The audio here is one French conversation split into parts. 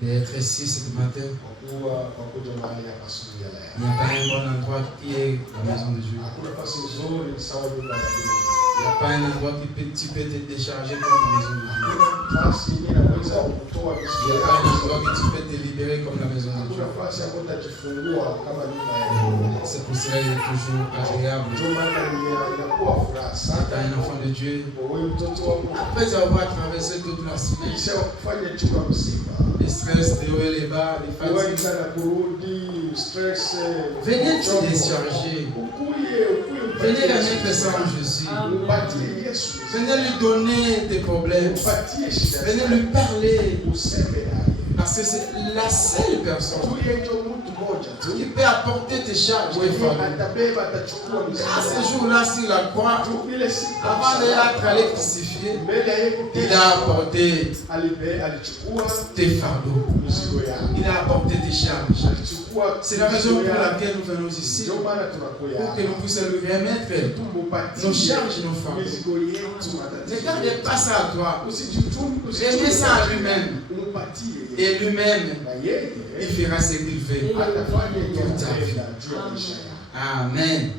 d'être ici ce matin. Il n'y a pas un bon endroit qui est la maison de Dieu. Il n'y a pas un endroit qui tu peux te décharger comme la maison de Dieu. Il n'y a pas un endroit que tu peux te libérer comme la maison de Dieu. C'est pour cela qu'il est toujours agréable. C'est un enfant de Dieu. Après avoir traversé toute la semaine, les stress, les hauts et les bas, les fatigues, venez te décharger. Venez la mettre ça en Jésus. Venez lui donner tes problèmes. Venez lui parler. Parce que c'est la seule personne qui peut apporter tes charges, tes fardeaux. À ce jour-là, sur la croix, avant d'être allé crucifié, il a apporté tes fardeaux. Il a apporté tes charges. C'est la raison pour laquelle nous venons ici. Pour que nous puissions lui remettre nos charges et nos fardeaux. Ne gardez pas ça à toi. Remets ça à lui-même. Et lui-même, il fera ce qu'il fait. Amen.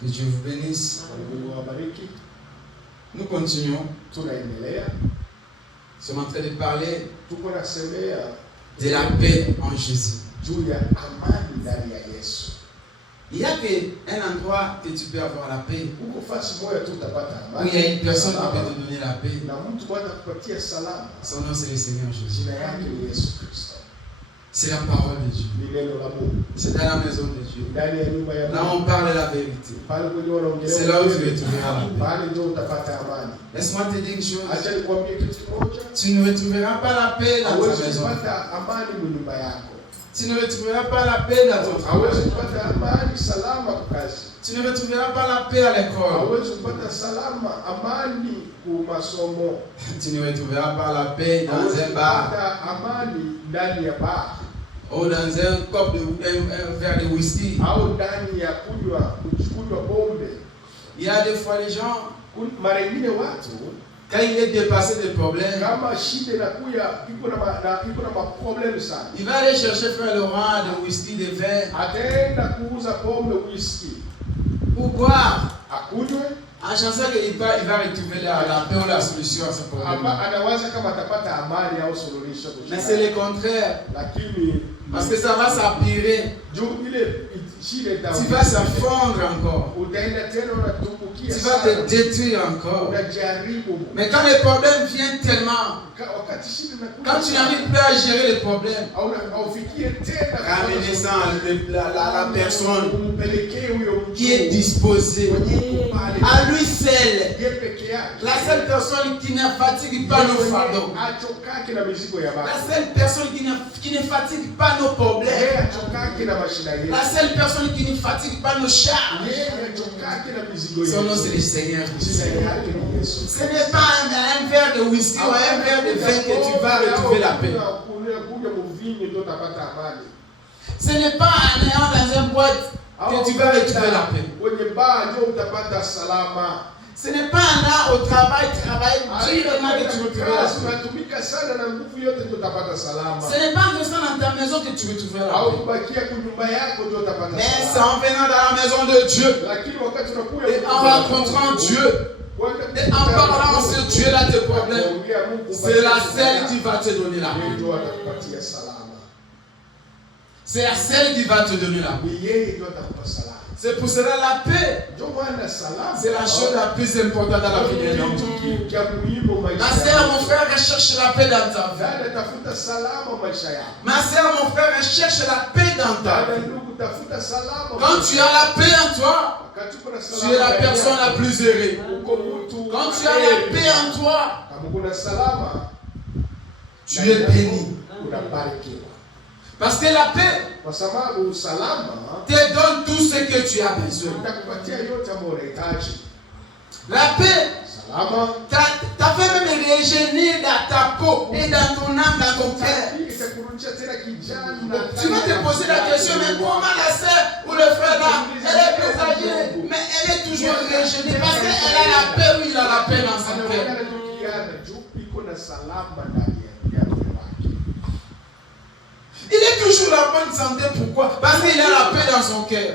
Que Dieu vous bénisse. Nous continuons. Nous sommes en train de parler de la paix en Jésus. Il n'y a qu'un endroit que tu peux avoir la paix. Où il y a une personne qui peut te donner la paix. Son nom, c'est le Seigneur Jésus. C'est la parole de Dieu. C'est dans la maison de Dieu. Là, on parle la vérité. C'est là où tu retrouveras la paix. Laisse-moi te dire une chose. Tu ne retrouveras pas la paix dans ta maison. Tu ne retrouveras pas la paix dans ton travail. Tu ne retrouveras pas la paix à l'école. Tu ne retrouveras pas la paix dans un bar. Ou dans un verre de whisky. Il y a des fois les gens, quand il est dépassé des problèmes, il va aller chercher frère Laurent de whisky, de vin, pour boire. En chanson qu'il va retrouver la paix ou la solution à ce problème. Mais c'est le contraire. Parce que ça va s'empirer. Tu vas s'affondre encore. Tu vas te détruire encore. Mais quand les problèmes viennent tellement, quand tu n'arrives plus à gérer les problèmes, ramenez ça à la personne qui est disposée, à lui seul, la seule personne qui ne fatigue pas nos fardeaux, la seule personne qui ne fatigue pas nos problèmes, la seule personne qui ne fatigue pas nos charges. Son nom, c'est le Seigneur. Ce n'est pas un verre de whisky ou un verre de vin que tu vas retrouver la paix. Ce n'est pas en allant dans une boîte que tu vas retrouver la paix. Ce n'est pas en allant au travail durement que tu retrouveras la paix. Ce n'est pas en restant dans ta maison que tu retrouveras la paix. Mais c'est en venant dans la maison de Dieu et en rencontrant Dieu et en parlant sur Dieu là tes problèmes, c'est la seule qui va te donner la paix. C'est la seule qui va te donner la paix. C'est pour cela la paix, c'est la chose la plus importante dans la vie d'un homme. Ma soeur, mon frère, recherche la paix dans ta vie. Ma soeur, mon frère, recherche la paix dans ta vie. Quand tu as la paix en toi, tu es la personne la plus heureuse. Quand tu as la paix en toi, tu es béni. Parce que la paix te donne tout ce que tu as besoin. La paix t'a fait même régénérer dans ta peau et dans ton âme, dans ton cœur. Tu vas te poser la question, mais comment la sœur ou le frère là, elle est plus âgée, mais elle est toujours régénérée parce qu'elle a la paix ou il a la paix dans son cœur. toujours la bonne santé. Pourquoi? Parce qu'il a la paix dans son cœur.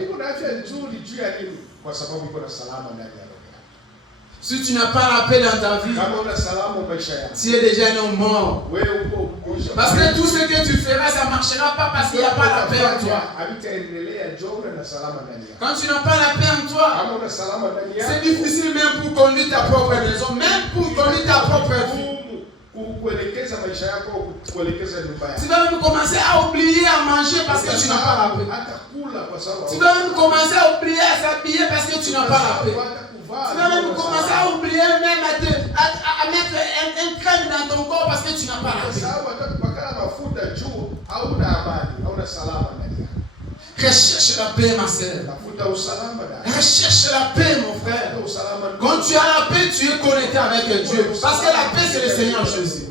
Si tu n'as pas la paix dans ta vie, tu es déjà un homme mort. Parce que tout ce que tu feras, ça ne marchera pas parce qu'il n'y a pas la paix en toi. Quand tu n'as pas la paix en toi, c'est difficile même pour conduire ta propre maison, même pour conduire ta propre vie. Tu vas même commencer à oublier à manger parce que tu n'as pas la paix. Tu vas même commencer à oublier à s'habiller parce que tu n'as pas la paix. Tu vas même commencer à oublier même à mettre un crème dans ton corps parce que tu n'as pas la paix. Recherche la paix, ma sœur. Recherche la paix, mon frère. Quand tu as la paix, tu es connecté avec Dieu. Parce que la paix, c'est le Seigneur Jésus.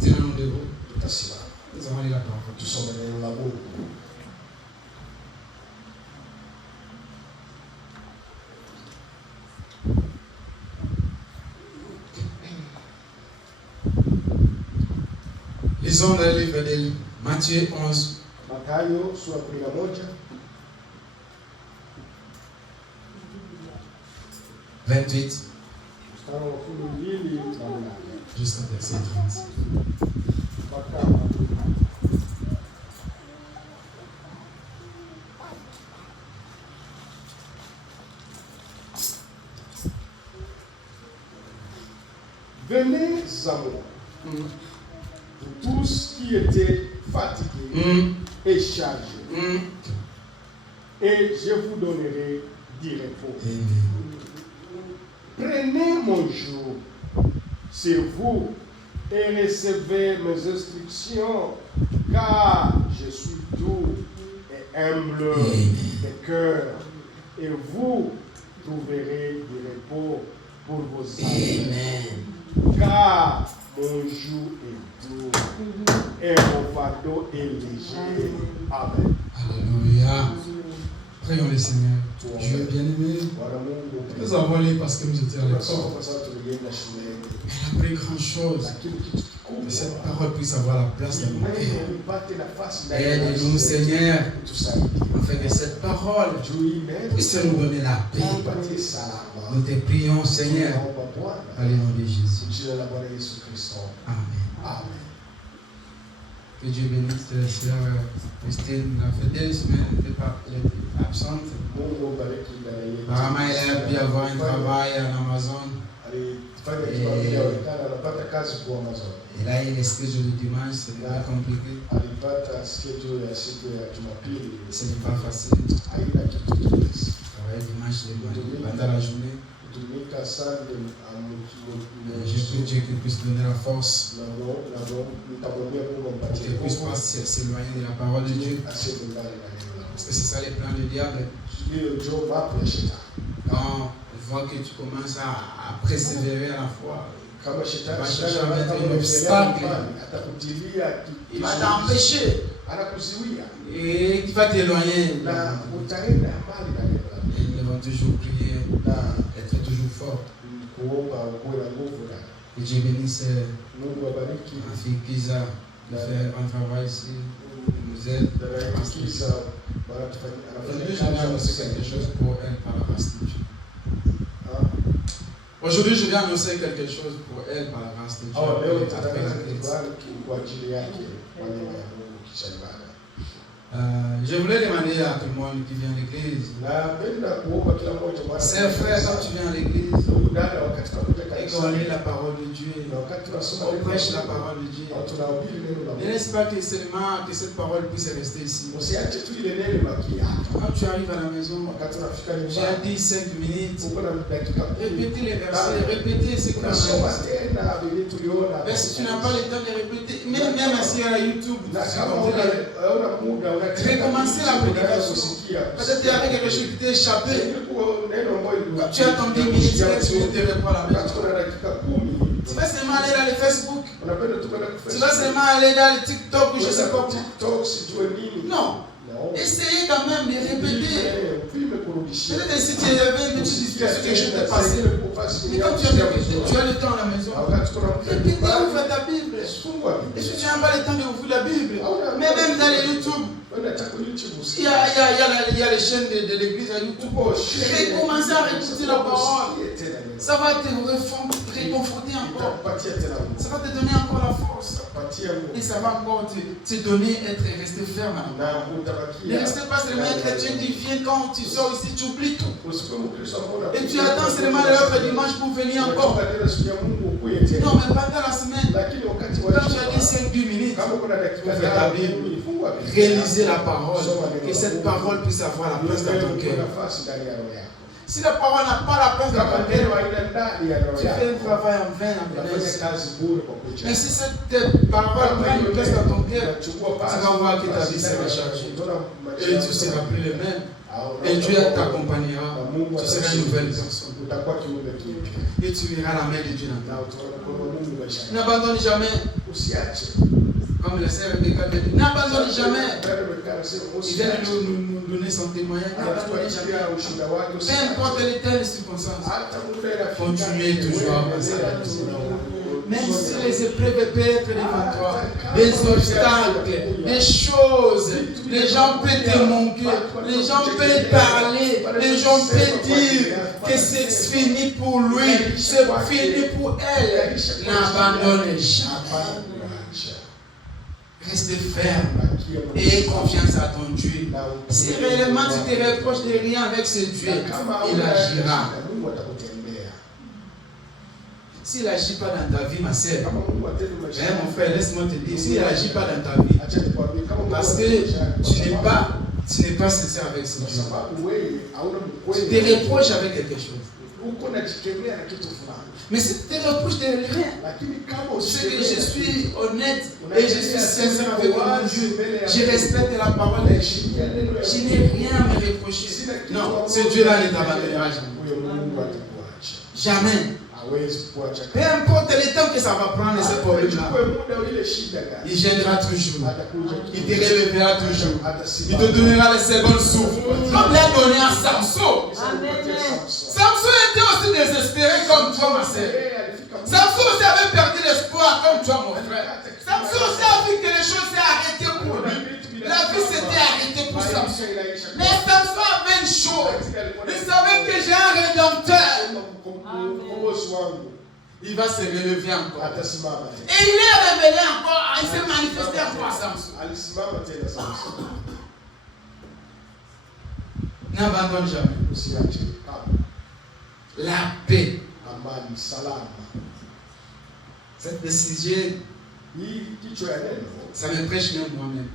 Tirons-nous debout. Nous allons lire la parole. Tous sommes dans l'amour. Lisons dans le livre de Matthieu 11. Mathayo sura 11. 28. Jusqu'au verset 30. Venez à moi, tous qui étaient fatigués et chargés, et je vous donnerai du repos. Prenez mon joug sur vous et recevez mes instructions, car je suis doux et humble de cœur, et vous trouverez du repos pour vos âmes. Car mon joug est doux et mon fardeau est léger. Amen. Alléluia. Prions le Seigneur. Dieu bien-aimé, nous avons lu parce que nous étions à l'école. Mais la plus grande chose, que cette parole puisse avoir la place dans nos cœurs. Aide-nous, Seigneur, afin que cette parole puisse nous donner la paix. Nous te prions, Seigneur, dans le nom de Jésus. Amen. Amen. Que Dieu bénisse la sœur Christine. La fait 2 semaines, elle était absente. Apparemment, elle a pu avoir un travail en Amazon. Et là, il est schedule du dimanche, c'est pas compliqué. Ce n'est pas facile. Travailler dimanche, pendant la journée. Je prie Dieu qu'il puisse donner la force, qu'il puisse pas s'éloigner de la parole de Dieu. Parce que c'est ça les plans du diable. Quand il voit que tu commences à persévérer à la foi, il va chercher à mettre un obstacle. Il va t'empêcher. Et il va t'éloigner. Et nous devons toujours prier, être toujours fort. Que Dieu bénisse ma fille Kisa de faire un travail ici, nous aide. Aujourd'hui, je viens annoncer quelque chose pour elle par la grâce de Dieu. Aujourd'hui, je viens annoncer quelque chose pour elle par la grâce de Dieu. Je voulais demander à tout le monde qui vient à l'église, c'est frère, quand tu viens à l'église, et qu'on lit la parole de Dieu, on prêche la parole de Dieu, ne laisse pas que seulement que cette parole puisse rester ici. Quand tu arrives à la maison, j'ai dit 5 minutes, répétez les versets, répétez ce qu'on a dit. Mais si tu n'as pas le temps de répéter, même assis à YouTube, recommencer la prédication. Peut-être qu'il y avait quelque chose qui t'est échappé. Quand tu as ton 10 minutes, tu te réponds à la maison. Tu vas seulement aller dans le Facebook. Tu vas seulement aller dans le TikTok ou je sais pas. Non. Essayez quand même de répéter. Peut-être si tu avais une petite discussion, quelque chose de passé. Mais quand tu as le temps à la maison, répétez, ouvre ta Bible. Et si tu n'as pas le temps d'ouvrir la Bible, mais même dans les YouTube, il y a les chaînes de l'église à YouTube. Commencez à réécouter la parole. Ça va te réconforter encore. Ça va te donner encore la force. Et ça va encore te donner rester ferme. Ne restez pas seulement un chrétien qui vient quand tu sors ici, tu oublies tout. Et tu attends seulement l'heure dimanche pour venir encore. Non, mais pendant la semaine, quand tu as dit 5-10 minutes, ouvre ta Bible, réaliser la parole, que cette parole puisse avoir la place dans ton cœur. Si la parole n'a pas la place dans ton cœur, tu fais un travail en vain, en bénédice. Mais si cette parole prend une place dans ton cœur, tu vas voir que ta vie sera chargée. Et tu ne seras plus le même. Et Dieu t'accompagnera. Tu seras une nouvelle personne. Et tu verras la main de Dieu dans ta vie. N'abandonne jamais. Comme le Seigneur Rebecca dit, n'abandonne jamais. Il vient de nous donner son témoignage. N'abandonne jamais. Peu importe les telles circonstances, continuez toujours à avancer. Même si les épreuves peuvent être devant toi, des obstacles, des choses, les gens peuvent te manquer, les gens peuvent parler, les gens peuvent dire que c'est fini pour lui, c'est fini pour elle. N'abandonne jamais. Reste ferme et aie confiance à ton Dieu. Si réellement tu te reproches de rien avec ce Dieu, il agira. S'il n'agit pas dans ta vie, ma sœur, mon frère, laisse-moi te dire, s'il n'agit pas dans ta vie, parce que tu n'es pas sincère avec ce Dieu. Tu te reproches avec quelque chose. Mais si tu te reproches de rien, c'est que je suis honnête et je suis sincère avec mon Dieu. Je respecte la parole de Dieu. Je n'ai rien à me reprocher. Non, ce Dieu-là ne t'abandonnera jamais. Jamais. Peu importe le temps que ça va prendre ce problème-là, il viendra toujours. Il te relèvera toujours. Il te donnera le second souffle. Comme l'a donné à Samson. Samson était aussi désespéré comme toi, ma sœur. Samson aussi avait perdu l'espoir comme toi, mon frère. Samson aussi a vu que les choses s'étaient arrêtées pour lui. La vie s'était arrêtée pour Samson. Mais Samson avait une chose. Il savait que j'ai un rédempteur. Il va se relever encore. Et il est révélé encore. Il s'est manifesté encore à Samson. N'abandonne jamais. La paix. Cette décision, ça me prêche même moi-même.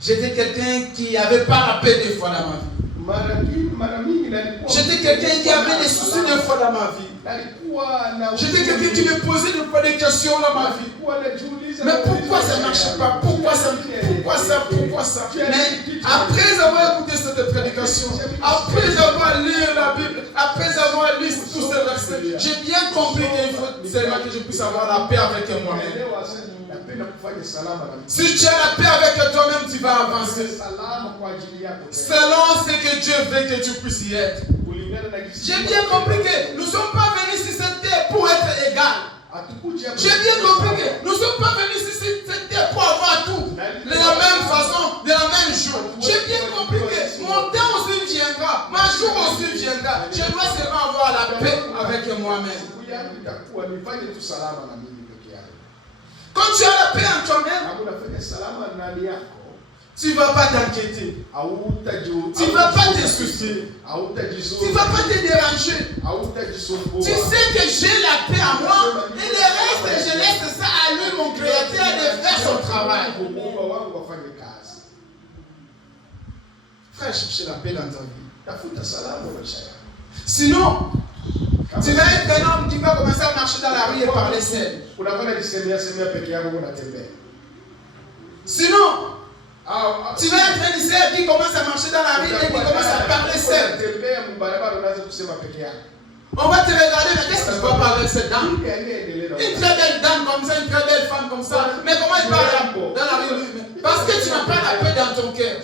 J'étais quelqu'un qui n'avait pas la paix des fois dans ma vie. J'étais quelqu'un qui avait des soucis de foi dans ma vie. J'étais quelqu'un qui me posait des questions dans ma vie. Mais pourquoi ça ne marche pas? Pourquoi ça? Mais après avoir écouté cette prédication, après avoir lu la Bible, après avoir lu tous ces versets, j'ai bien compris qu'il faut seulement que je puisse avoir la paix avec moi-même. Si tu as la paix avec toi-même, tu vas avancer. Selon ce que Dieu veut que tu puisses y être. J'ai bien compris que nous ne sommes pas venus sur cette terre pour être égaux. J'ai bien compris que nous ne sommes pas venus sur cette terre pour avoir tout de la même façon, de la même chose. J'ai bien compris que mon temps aussi viendra, ma jour aussi viendra. Je dois seulement avoir la paix avec moi-même. Quand tu as la paix en toi-même, tu ne vas pas t'inquiéter. Tu ne vas pas te soucier. Tu ne vas pas te déranger. Tu sais que j'ai la paix en moi et le reste, je laisse ça à lui, mon créateur, de faire son travail. Frère, chercher la paix dans ta vie. Sinon, tu vas être un homme qui va commencer à marcher dans la rue et parler seul. Sinon, tu vas être un lycéen qui commence à marcher dans la rue et qui commence à parler seul. On va te regarder, mais qu'est-ce que tu vas parler avec cette dame? Une très belle dame comme ça, une très belle femme comme ça. Mais comment elle parle dans la rue? Parce que tu n'as n'as pas la paix dans ton cœur?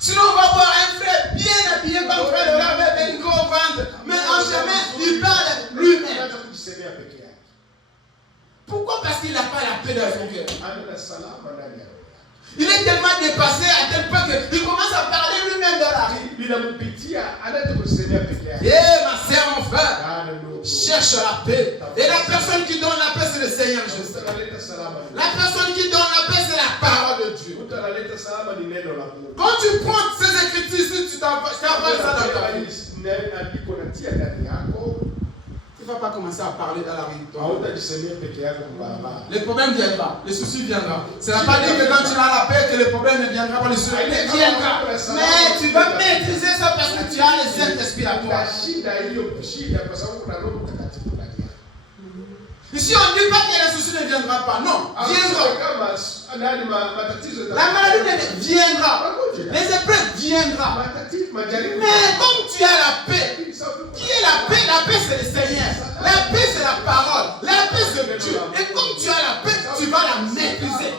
Sinon, on va voir un frère bien habillé comme frère de la avec un gros ventre, mais en chemin, il parle lui-même. Pourquoi? Parce qu'il n'a pas la paix dans son cœur. Il est tellement dépassé à tel point qu'il commence à parler lui-même dans la rue. Ma soeur, mon frère, cherche la paix. Et la personne qui donne la paix, c'est le Seigneur Jésus. La personne qui donne la paix, c'est la parole de Dieu. Quand tu prends ces écritures ici, tu t'envoies ça dans ta vie. Tu ne vas pas commencer à parler dans la rue. Les problèmes viendront, les soucis viendront. Ce n'est pas dire que quand tu as la paix que les problèmes ne viendront pas, les soucis viendront. Mais tu vas maîtriser ça parce que tu as le Saint-Esprit à toi. Ici, on ne dit pas que les soucis ne viendront pas. Non, viendront. La maladie viendra. Les épreuves viendront. Mais comme tu as la paix, qui est la paix? La paix, c'est le Seigneur. La paix, c'est la parole. La paix, c'est Dieu. Et comme tu as la paix, tu vas la maîtriser.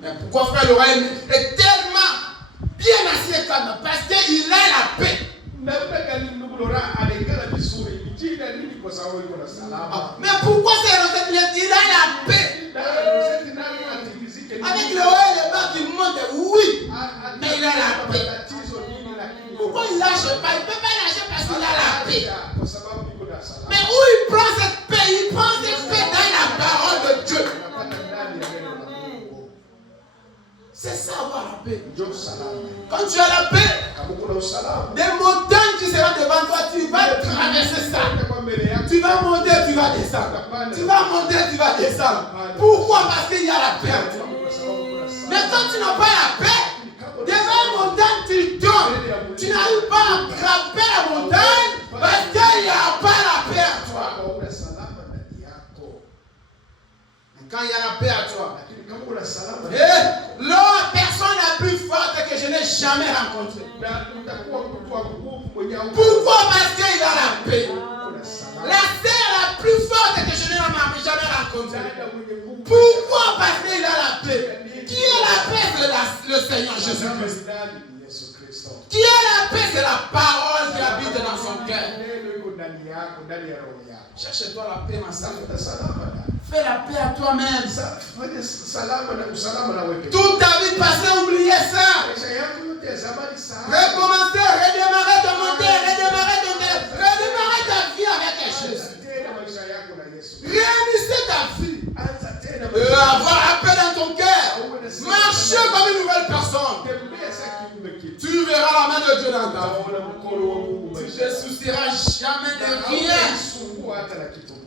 Mais pourquoi frère Laurent est tellement bien assis comme parce qu'il a la paix. Mais pourquoi c'est il a la paix? Avec le haut et le bas qui montent, oui, mais il a la paix. Pourquoi il ne lâche pas? Il ne peut pas lâcher parce qu'il a la paix. Mais où il prend cette paix? Il prend cette paix dans la parole de Dieu. C'est ça avoir la paix. Quand tu as la paix, des montagnes qui seront devant toi, tu vas traverser ça. Tu vas monter, tu vas descendre. Tu vas monter, tu vas descendre. Pourquoi? Parce qu'il y a la paix en toi. Mais quand tu n'as pas la paix, devant la montagne, tu tombes. Tu n'arrives pas à attraper la montagne parce qu'il n'y a pas la paix en toi. Quand il y a la paix à toi, l'autre personne la plus forte que je n'ai jamais rencontrée. Pourquoi? Parce qu'il a la paix. La sœur la plus forte que je n'ai jamais rencontrée. Pourquoi? Parce qu'il a la paix. Qui est la paix? C'est le Seigneur Jésus-Christ. Qui est la paix? C'est la parole qui habite dans son cœur. Cherche-toi la paix, ma soeur. Fais la paix à toi-même. Toute ta vie passée, oubliez ça. Recommencer, redémarrer ton moteur, redémarrer ta vie avec Jésus. Réunissez ta vie. Avoir la paix dans ton cœur. Marcher comme une nouvelle personne. Tu verras la main de Dieu dans ta vie. Tu ne te soucieras jamais de rien.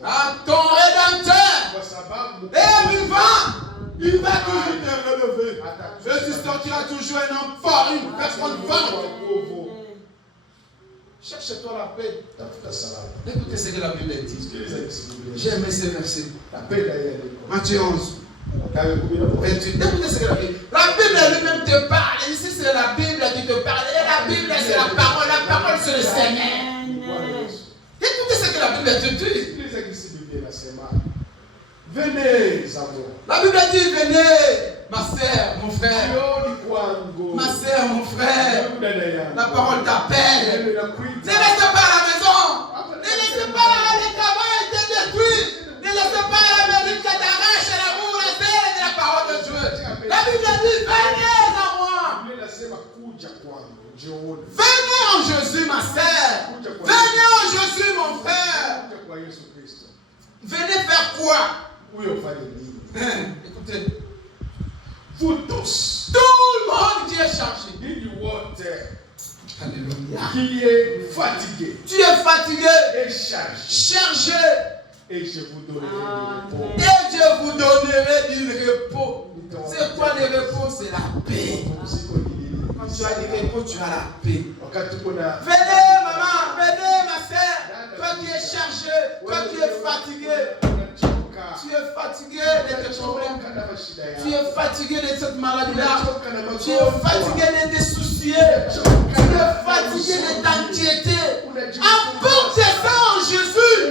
À ton Rédempteur est vivant, il va toujours te relever. Et tu sortiras toujours un homme fort, une personne forte. Cherche-toi la paix. Écoutez ce que la Bible dit. J'aime ces versets. Matthieu 11. Écoutez ce que la Bible. La Bible elle-même te parle. Ici c'est la Bible qui te parle. Et la Bible c'est la parole. La parole c'est le Seigneur. Écoutez ce que la Bible te dit. Venez, la Bible dit venez, ma soeur, mon frère. Ma soeur, mon frère. La parole t'appelle. Ne laissez pas la maison. Ne laissez pas les travail te détruire. Ne laissez pas la maison qui t'arrache l'amour, la paix et la parole de Dieu. La Bible dit venez à moi. Venez en Jésus, ma soeur. Venez en Jésus, mon frère. Venez faire quoi? Écoutez. Vous tous. Tout le monde qui est chargé. Alléluia. Qui est fatigué. Tu es fatigué. Et chargé. Chargé. Et je vous donnerai du repos. Et je vous donnerai du repos. C'est quoi le repos? C'est la paix. Quand tu as du repos, tu as la paix. Venez, maman. Venez, ma soeur. Toi qui es chargé. Toi qui es fatigué. Tu es fatigué de tes problèmes. Tu es fatigué de cette maladie-là. Tu es fatigué de tes soucis. Tu es fatigué de t'inquiéter. Apporte ça en Jésus.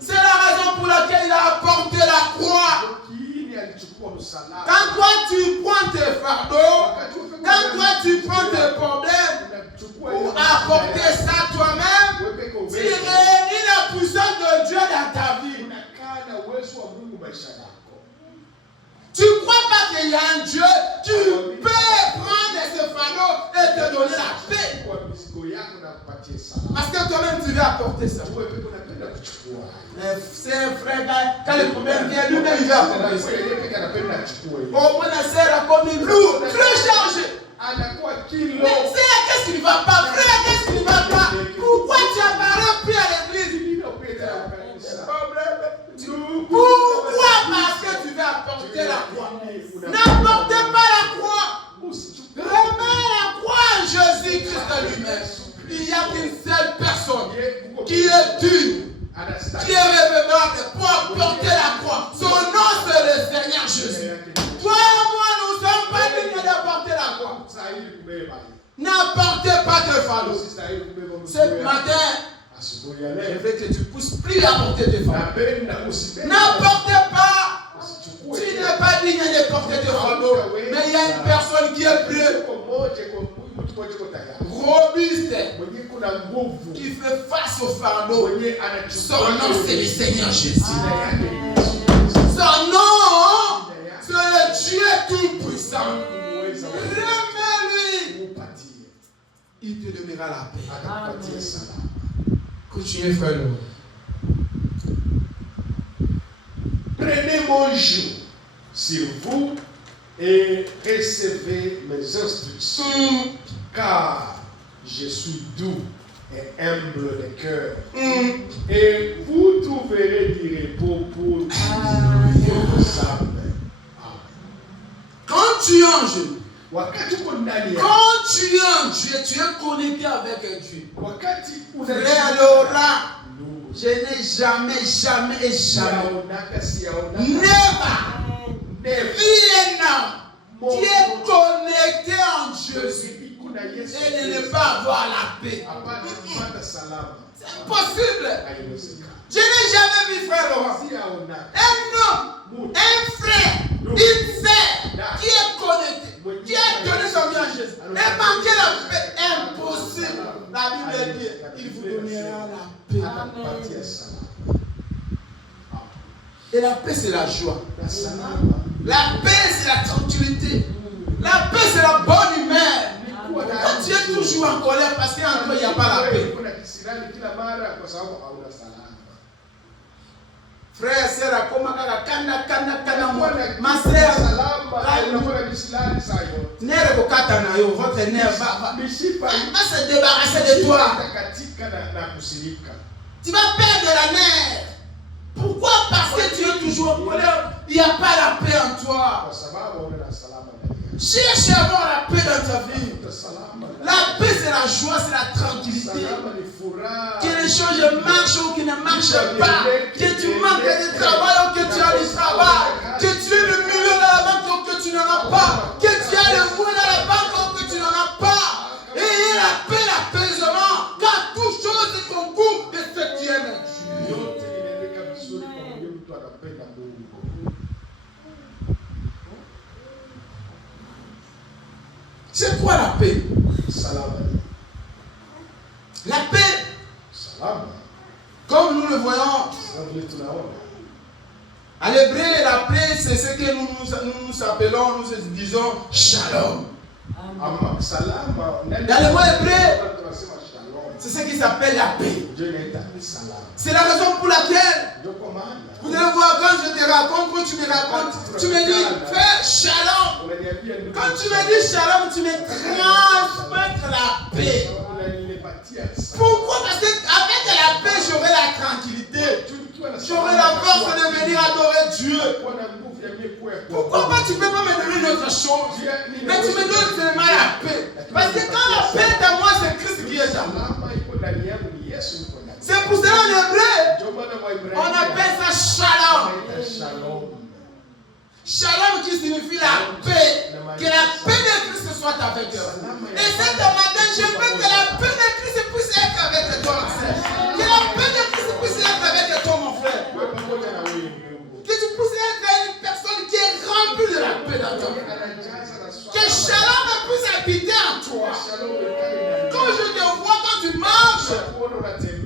C'est la raison pour laquelle il a apporté la croix. Quand toi tu prends tes fardeaux, quand toi tu prends tes problèmes, pour apporter ça toi-même, tu réunis la puissance de Dieu dans ta vie. Tu ne crois pas qu'il y a un Dieu, tu peux prendre ce fardeau et te donner la paix. Parce que toi-même tu veux apporter ça. C'est un frère, quand le problème vient, lui-même il va apporter ça. Au moins la sœur a commis lourd, très chargé. Mais qu'est-ce qui ne va pas, frère, qu'est-ce qui ne va pas? Pourquoi tu apparais plus à l'église? Pourquoi? Parce que tu veux apporter la croix. N'apportez pas la croix. Remets la croix à Jésus-Christ lui-même. Il n'y a qu'une seule personne qui est digne, qui est révérende pour apporter la croix. Son nom c'est le Seigneur Jésus. Toi et moi, nous ne sommes pas dignes d'apporter la croix. N'apportez pas de fardeau. Ce matin, je veux que tu pousses plus à porter tes fardeaux. N'apportez pas. Tu n'es pas digne de porter tes fardeaux. Mais il y a une personne qui est plus robuste, qui fait face au fardeau. Son nom c'est le Seigneur Jésus. Son nom c'est le Dieu tout-puissant. Remets-lui. Il te donnera la paix. Continuez, frère. Prenez mon joug sur vous et recevez mes instructions, car je suis doux et humble de cœur. Et vous trouverez du repos pour vos âmes. Quand tu es en Dieu, quand tu es en Dieu, tu es connecté avec Dieu. Frère Laurent, je n'ai jamais, never, qui est connecté en Dieu et ne pas avoir la paix. C'est impossible. Je n'ai jamais vu frère Laurent. Un homme, un frère, une sœur qui est connecté, qui a donné son vie à Jésus. Et manquer la paix, impossible. La Bible dit, il vous donnera la paix. Et la paix, c'est la joie. La paix, c'est la tranquillité. La paix, c'est la bonne humeur. Quand tu es toujours en colère parce qu'en toi, il n'y a pas la paix. Frère, sœur, ma sœur, nerf au katanayo, votre nerf va se débarrasser de toi. Tu vas perdre la nerf. Pourquoi? Parce que tu es toujours en colère. Il n'y a pas la paix en toi. Cherche à avoir la paix dans ta vie. La paix, c'est la joie, c'est la tranquillité. Que les choses marchent ou qui ne marchent pas. Que tu manques de travail ou que tu as du travail. Que tu aies le million dans la banque ou que tu n'en as pas. Que tu as le moins dans la banque ou que tu n'en as pas. Et la paix, l'apaisement. Car toute chose est concours de ce que tu aimes. C'est quoi la paix? La paix, comme nous le voyons, à l'hébreu, la paix, c'est ce que nous appelons, nous disons shalom. Dans le mot hébreu, c'est ce qui s'appelle la paix. C'est la raison pour laquelle, vous allez voir, quand je te raconte, quand tu me racontes, tu me dis, fais shalom. Quand tu me dis shalom, tu me transmets la paix. Pourquoi? Parce qu'avec la paix, j'aurai la tranquillité. J'aurai la force de venir adorer Dieu. Pourquoi pas tu ne peux pas me donner une autre chose? Mais tu me donnes seulement la paix. Parce que quand la paix est à moi, c'est Christ qui est à moi. C'est pour cela en hébreu, on appelle ça shalom. Shalom qui signifie la paix. Que la paix de Christ soit avec eux. Et cette matin, je veux que la paix de Christ puisse être avec toi. Que la paix de Christ puisse être avec Quand je te vois, quand tu marches,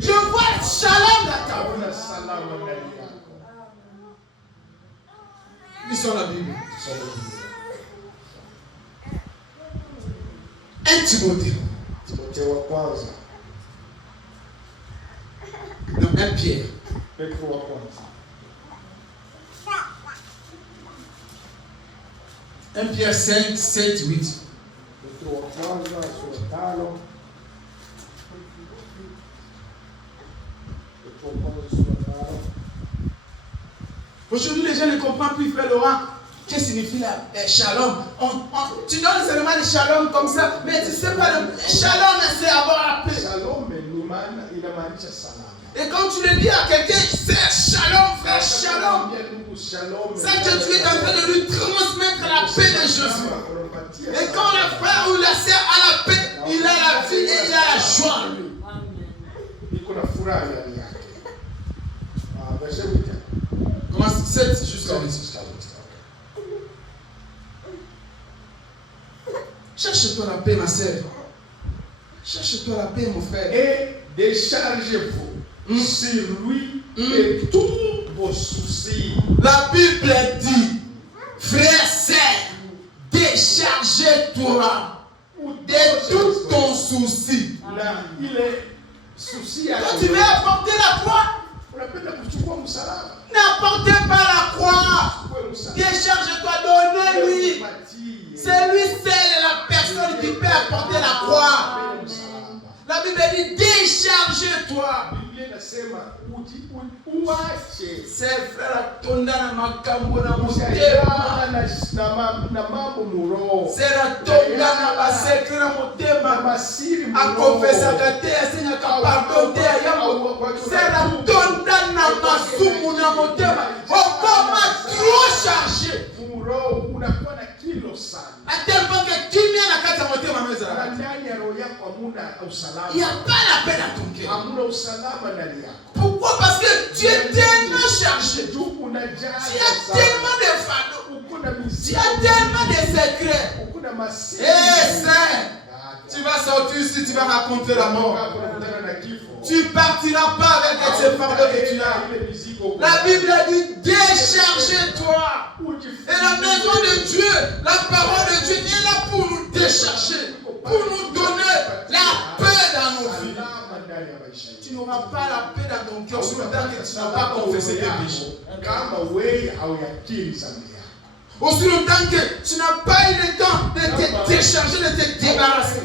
je vois le shalom dans ta vie. Lisons la Bible. 1 Timothée. Non, 1 Pierre. 1 Pierre 5, 7, 8. Aujourd'hui, les gens ne comprennent plus, frère Laurent, qu'est-ce que signifie la shalom. Tu donnes seulement le shalom comme ça, mais tu ne sais pas, le shalom, c'est avoir la paix. Et quand tu le dis à quelqu'un, c'est shalom, frère, shalom. C'est que tu es en train de lui transmettre la paix de Jésus. Et quand le frère ou la sœur a la paix, il a la vie et il a la joie en lui. Commence 7 jusqu'à 8. Cherche-toi la paix, ma sœur. Cherche-toi la paix, mon frère. Et déchargez-vous sur lui de tous vos soucis. La Bible dit, frère, sœur, décharge-toi de tout ton souci. Il est souci à quand tu veux apporter la croix, n'apportez pas la croix. Décharge-toi, donnez-lui. C'est lui seul la personne qui peut apporter la croix. La Bible dit décharge-toi. C'est frère tondana makambo na motema. C'est la tondana basekre na motema. A confessar te asina ka pardon te ayamo. C'est la tondana masumu na motema. Okoma trop chargé. À tel point que tu n'as la carte à motema meza. Il n'y a pas la paix dans ton cœur. Pourquoi? Parce que tu es tellement chargé. Tu as tellement de fardeaux. Tu as tellement de secrets. Eh, Saint, tu vas sortir ici, tu vas rencontrer la mort. Tu ne partiras pas avec ces fardeaux que tu as. La Bible dit déchargez-toi. Et la maison de Dieu, la parole de Dieu est là pour nous décharger, pour nous donner la paix dans nos vies. Tu n'auras pas la paix dans ton cœur sur le temps que tu n'as pas confessé tes péchés. Aussi longtemps que tu n'as pas eu le temps de te décharger, de te débarrasser.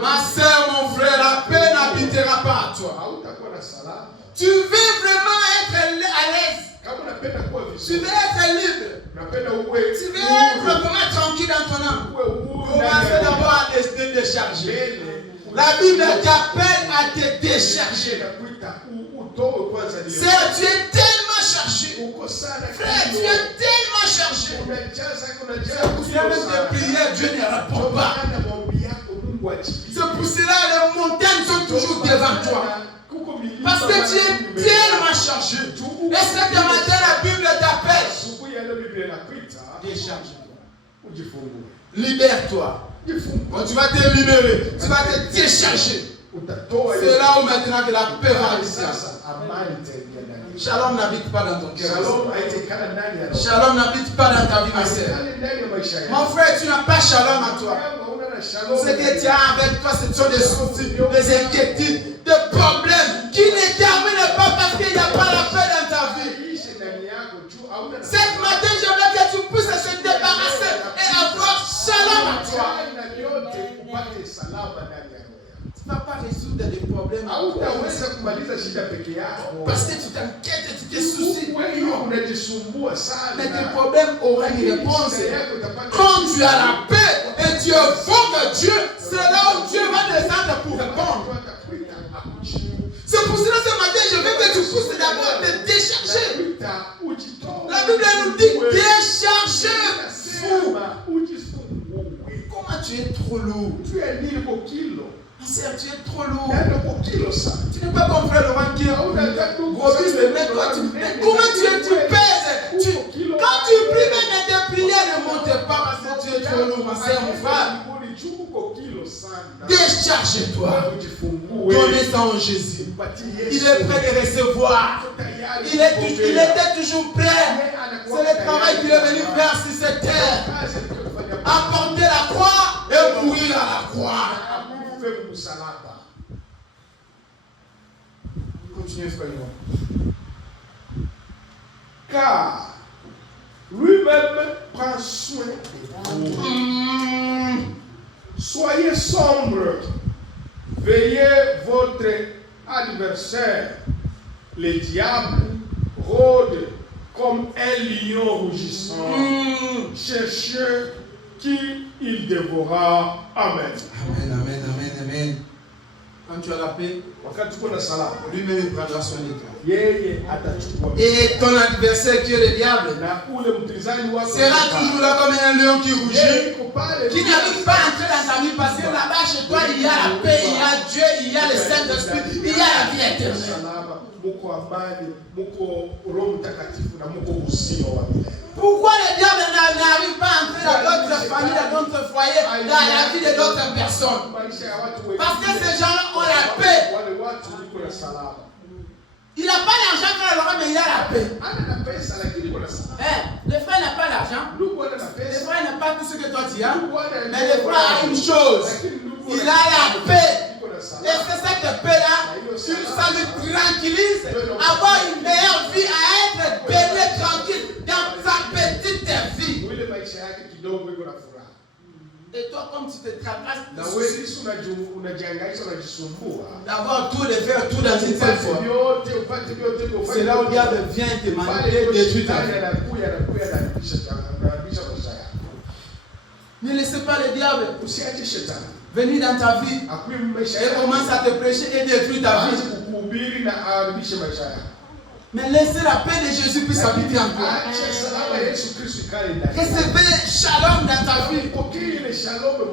Ma soeur, mon frère, la paix n'habitera pas à toi. Tu veux vraiment être à l'aise. Tu veux être libre. Tu veux être vraiment tranquille dans ton âme. Commence d'abord à te décharger. La Bible t'appelle à te décharger. Sœur, tu es tellement chargé. Frère, tu es tellement chargé. Tu as même des prières, Dieu ne répond pas. C'est pour cela que les montagnes sont toujours devant toi. Parce que tu es tellement chargé. Est-ce que ce matin la Bible t'appelle? Décharge-toi. Libère-toi. Quand tu vas te libérer, tu vas te décharger. C'est là où maintenant que la paix va arriver. Shalom n'habite pas dans ton cœur. Shalom n'habite pas dans ta vie, ma soeur. Mon frère, tu n'as pas shalom à toi. Ce que tu as avec toi, ce sont des soucis, des inquiétudes, des problèmes qui ne terminent pas parce qu'il n'y a pas la paix dans ta vie. Cette matin, j'aimerais que tu puisses se débarrasser et avoir shalom à toi. Tu ne vas pas résoudre des problèmes. Parce que tu t'inquiètes, tu te soucies. Mais tes problèmes auront une réponse. Quand tu as la paix et tu invoques Dieu, c'est là où Dieu va descendre pour répondre. C'est pour cela ce matin, je veux que tu pousses d'abord te décharger. La Bible nous dit déchargez-vous. Comment tu es trop lourd? Tu es trop lourd. Tu n'es pas comme frère Laurent qui est gros business, mais toi, comment tu pèses? Quand tu pries, même tes prières ne montent pas parce que tu es trop lourd, ma soeur, mon frère. Décharge-toi. Donnez ça en Jésus. Il est prêt de recevoir. Il était toujours prêt. C'est le travail qu'il est venu faire sur cette terre. Apporter la croix et mourir à la croix. Continuez, frère. Car lui-même prend soin de vous. Soyez sombres. Veillez votre adversaire. Le diable rôde comme un lion rougissant. Cherchez qui il dévorera. Amen. Amen, amen, amen, amen. Quand tu as la paix, lui-même il prendra soin de toi. Et ton adversaire qui est le diable sera toujours là comme un lion qui rougit, qui n'arrive pas à entrer dans ta vie parce que là-bas chez toi il y a la paix, il y a Dieu, il y a le Saint-Esprit, il y a la vie éternelle. Pourquoi le diable n'arrive pas à entrer dans d'autres familles, dans d'autres foyers, dans la vie de d'autres personnes? Parce que ces gens-là ont la paix. Il n'a pas l'argent quand il aura, mais il a la paix. Le frère n'a pas l'argent. Le frère n'a pas tout ce que toi tu as. Mais le frère a une chose. Il a la paix. Et c'est cette paix-là, ça lui tranquillise, avoir une meilleure vie, à être béni, tranquille dans sa petite vie. Et toi, comme tu te tracasses d'avoir tout les faire, tout dans une seule fois, c'est là où le diable vient te manipuler et détruire ta vie. Ne laissez pas le diable venir dans ta vie et commence à te prêcher et détruire ta vie. Mais laissez la paix de Jésus puisse habiter en toi. Recevez shalom dans ta vie.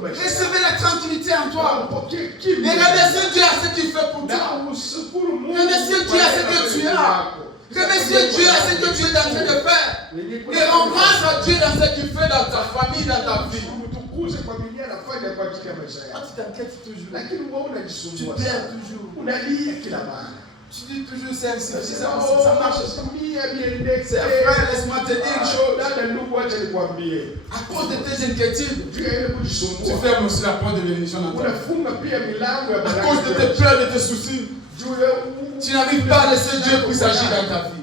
Recevez la tranquillité en toi. Et remerciez Dieu à ce qu'il fait pour toi. Remerciez Dieu à ce que tu as. Remerciez Dieu à ce que tu es en train de faire. Et embrasse Dieu dans ce qu'il fait dans ta famille, dans ta vie. Tu t'inquiètes toujours. Tu perds toujours. Tu dis toujours c'est insuffisant, ça marche. C'est frère, laisse-moi te dire une chose. À cause de tes inquiétudes, tu fermes aussi la porte de bénédiction dans ta vie. À cause de tes peurs, de tes soucis, tu n'arrives pas à laisser Dieu puisse agir dans ta vie.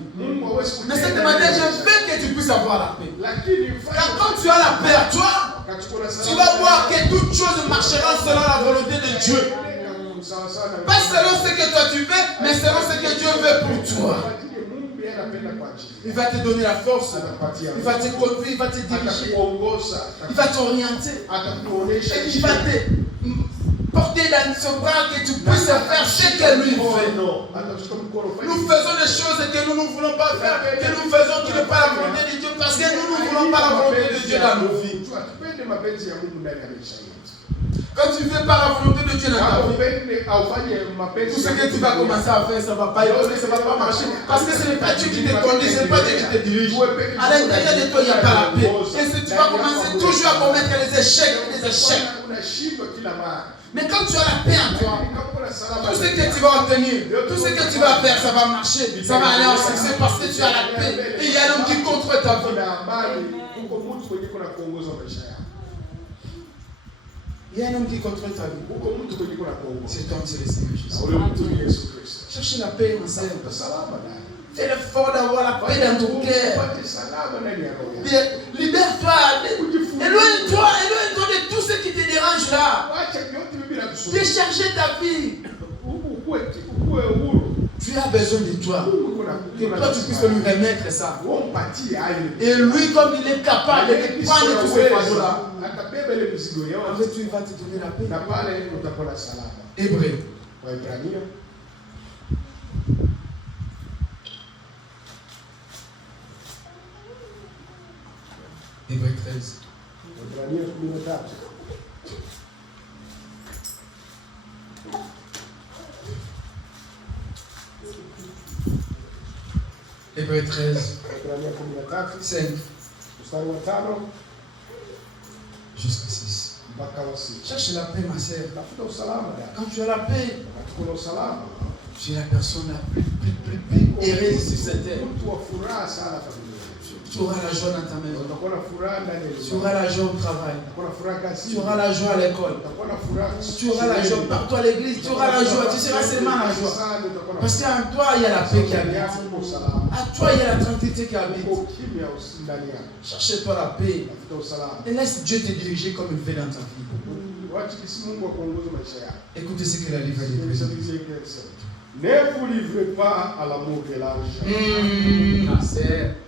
Mais cette matin, je veux que tu puisses avoir la paix. Car quand tu as la paix à toi, tu vas voir que toute chose marchera selon la volonté de Dieu. Pas selon ce que toi tu veux, mais selon ce que Dieu veut pour toi. Il va te donner la force. Il va te conduire, il va te diriger. Il va t'orienter. Et il va te porter dans son bras que tu puisses faire ce que lui fait. Nous faisons des choses que nous ne voulons pas faire, que nous faisons qui n'est pas la volonté de Dieu, parce que nous ne voulons pas la volonté de Dieu dans nos vies. Quand tu ne fais pas la volonté de Dieu dans ta vie, tout ce que tu vas commencer à faire, ça ne va pas évoluer, ça ne va pas marcher. Parce que ce n'est pas Dieu qui te conduit, ce n'est pas Dieu qui te dirige. À l'intérieur de toi, il n'y a pas la paix. Et si tu vas commencer toujours à commettre les échecs, Mais quand tu as la paix en toi, tout ce que tu vas obtenir, tout ce que tu vas faire, ça va marcher, ça va aller en succès parce que tu as la paix. Et il y a un homme qui contrôle ta vie. Il y a un homme qui contrôle ta vie. Cet homme, c'est le Seigneur Jésus. Cherchez la paix ensemble. Fais l'effort d'avoir la paix dans ton cœur. Libère-toi. Éloigne-toi de tout ce qui te dérange là. Décharger ta vie. Tu as besoin de toi. Que toi tu puisses lui remettre ça. Et lui, comme il est capable de prendre tous ces fardeaux-là, tu vas te donner la paix. Hébreu. Hébreu 13. Hébreu 13. 5. Jusqu'à 6. Cherche la paix, ma sœur. Tafuta usalama dada. Quand tu as la paix, Kuna usalama. tu es la personne la plus heureuse sur cette terre. Mtu wa furaha sana familia. Tu auras la joie dans ta maison. Utakuwa na furaha ndani ya Tu auras la joie au travail. Utakuwa na furaha Tu kazini. auras la joie à l'école. Utakuwa na furaha. Tu auras la joie partout à l'église. Tu auras la joie. Tu seras seulement la joie. Parce qu'en toi, il y a la paix qui habite. À toi, il y a la tranquillité qui habite. Cherche-toi la paix. Et laisse Dieu te diriger comme il fait dans ta vie. Écoutez ce que la Bible dit. Ne vous livrez pas à l'amour de l'argent.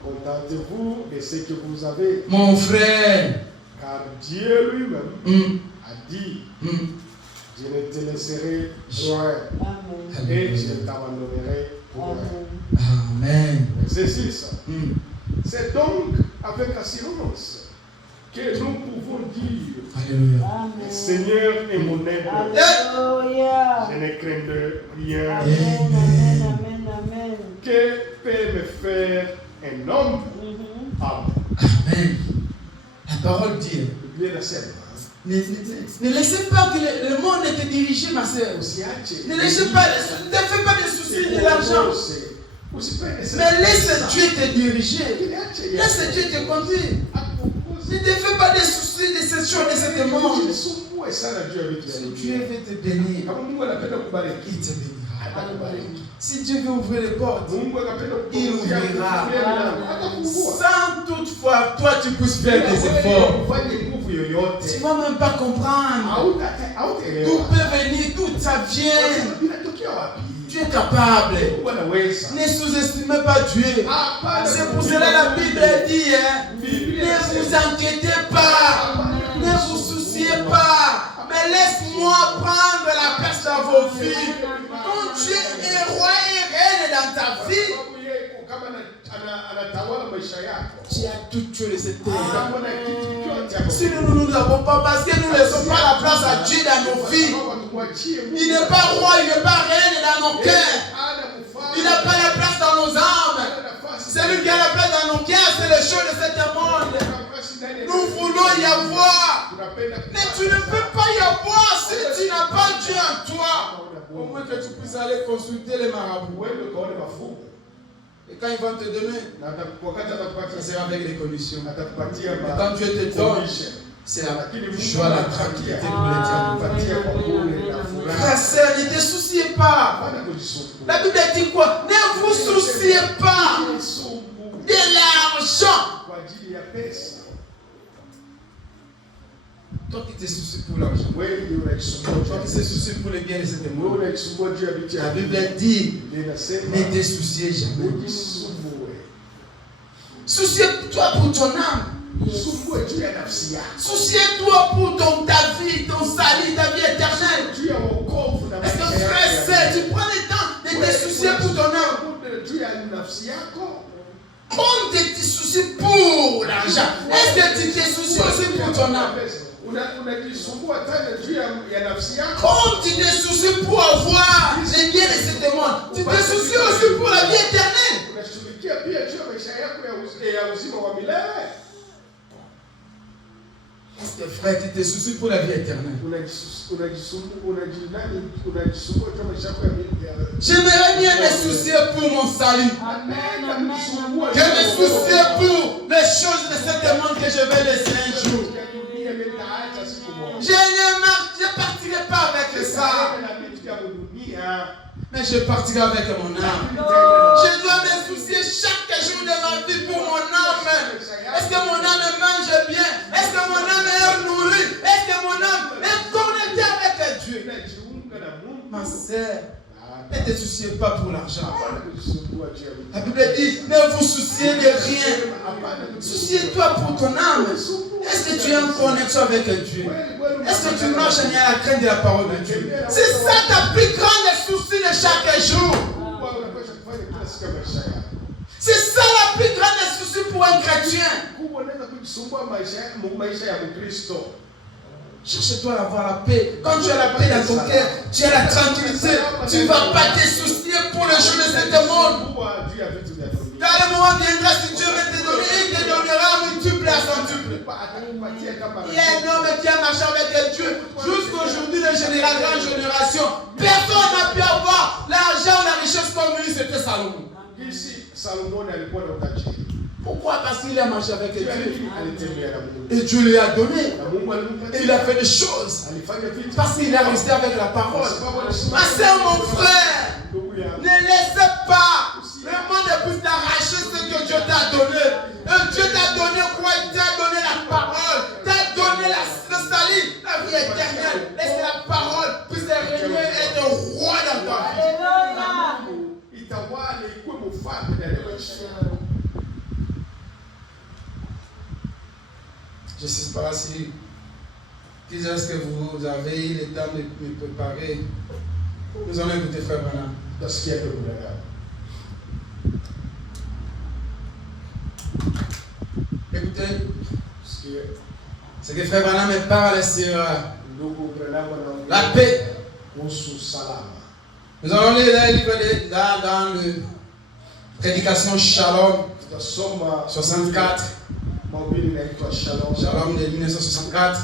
Contentez-vous de ce que vous avez. Mon frère. Car Dieu lui-même a dit, je ne te laisserai loin et je t'abandonnerai pour loin. Amen. C'est ça. C'est donc avec assurance que nous pouvons dire, Alléluia. le Seigneur est mon aide. Alléluia. Je ne crains rien. Amen. Que peut me faire un homme? Amen. La parole dit. Ne laissez pas que le monde te dirige, ma sœur. Ne laissez pas, ne fais pas de soucis de l'argent. Mais laisse Dieu te diriger. Laisse Dieu te conduire. Ne te fais pas de soucis de cette chose, de ce monde. Si Dieu veut te bénir, il te bénira. Si Dieu veut ouvrir les portes, il ouvrira. Sans toutefois, toi tu puisses faire des efforts. Tu ne vas même pas comprendre d'où peut venir, d'où ça vient. Tu es capable. Ne sous-estimez pas Dieu. C'est pour cela la Bible dit, ne vous inquiétez pas, ne vous souciez pas, mais laisse-moi prendre la place dans vos vies. Quand Dieu est roi et reine dans ta vie, tu as tout tué de cette terre. Si nous n'avons pas, parce que nous ne laissons pas la place à Dieu dans nos vies, il n'est pas roi, il n'est pas reine dans nos cœurs. Il n'a pas la place dans nos âmes. C'est lui qui a la place dans nos cœurs, c'est les choses de cet monde. Nous voulons y avoir. Mais tu ne peux pas y avoir si tu n'as pas Dieu en toi. Au moins que tu puisses aller consulter les marabouts. Et quand ils vont te donner, ça sera avec les conditions. Et quand Dieu te donne, c'est la joie, la tranquillité pour les diables. Frère, sœur, ne te souciez pas. La Bible dit quoi? Ne vous souciez pas de l'argent. Toi qui te soucies pour l'argent, toi qui te soucies pour les biens de cet monde, la Bible dit, ne te souciez jamais. Souciez-toi pour ton âme. Souciez-toi pour ta vie, ton salut, ta vie éternelle. Est-ce que frère, tu prends le temps de te soucier pour ton âme? Comme tu te soucies pour l'argent, est-ce que tu te soucies aussi pour ton âme? Comme tu te soucies pour avoir les biens de ce monde, tu te soucies aussi pour la vie éternelle. Est-ce que frère, tu te soucies pour la vie éternelle? J'aimerais bien me soucier pour mon salut. Je me soucie pour les choses de cet monde que je vais laisser un jour. Je ne partirai pas avec ça. Mais je partirai avec mon âme. Je dois me soucier chaque jour de ma vie pour mon âme. Est-ce que mon âme mange bien? Est-ce que mon âme est nourrie? Est-ce que mon âme est connectée avec Dieu? Ma sœur, ne te souciez pas pour l'argent. La Bible dit, ne vous souciez de rien. Souciez-toi pour ton âme. Est-ce que tu es en connexion avec Dieu? Est-ce que tu marches à la crainte de la parole de Dieu? C'est ça ta plus grande souci de chaque jour. C'est ça la plus grande souci pour un chrétien. Cherche-toi à avoir la paix. Quand tu as la paix dans ton cœur, tu as la tranquillité. Tu ne vas pas te soucier pour le jour de cet monde. Car le moment viendra, si Dieu veut te donner, il te donnera multiple à centuple. Il y a un homme qui a marché avec Dieu jusqu'aujourd'hui, de génération en génération. Personne n'a pu avoir l'argent, la richesse comme lui, c'était Salomon. Ici, Salomon alikuwa na utajiri. Pourquoi? Parce qu'il a marché avec Dieu. Et Dieu lui a donné. Et il a fait des choses. Parce qu'il a resté avec la parole. Ma soeur, mon frère, ne laissez pas le monde puisse t'arracher ce que Dieu t'a donné. Et Dieu t'a donné quoi? Il t'a donné la parole. T'a donné le salut, la vie éternelle. Laisse la parole puisse régner et être roi dans ta vie. Je ne sais pas si est-ce que vous avez eu le temps de me préparer. Nous allons écouter Frère Branham. Écoutez, ce que Frère Branham me parle sur la paix. Nous allons lire un livre dans le Prédication Shalom 64. Shalom de 1964,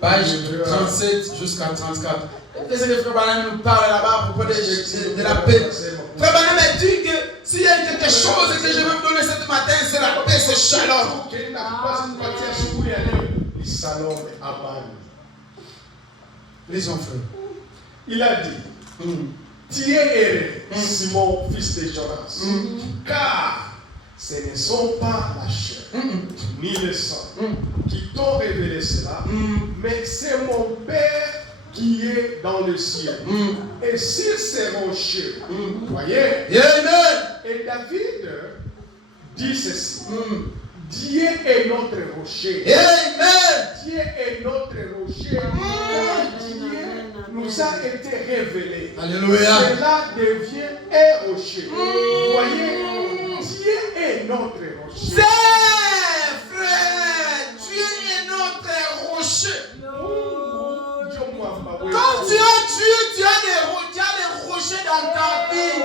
page 37 jusqu'à 34. Qu'est-ce que Frère Branham nous parle là-bas à propos de la paix? Frère Branham a dit que s'il y a quelque chose que je veux me donner ce matin, c'est la paix, c'est Shalom. Lisons, frère. Il a dit, tu es heureux, Simon, fils de Jonas, car ce ne sont pas la chair, ni le sang, qui t'ont révélé cela, mais c'est mon Père qui est dans le ciel. Et sur ces rochers, voyez, et David dit ceci, Dieu est notre rocher. Dieu est notre rocher. Dieu nous a été révélé. Alléluia. Cela devient un rocher. Voyez, Dieu est notre rocher. C'est frère, Dieu est notre rocher. Quand tu as Dieu, tu as des rochers dans ta vie.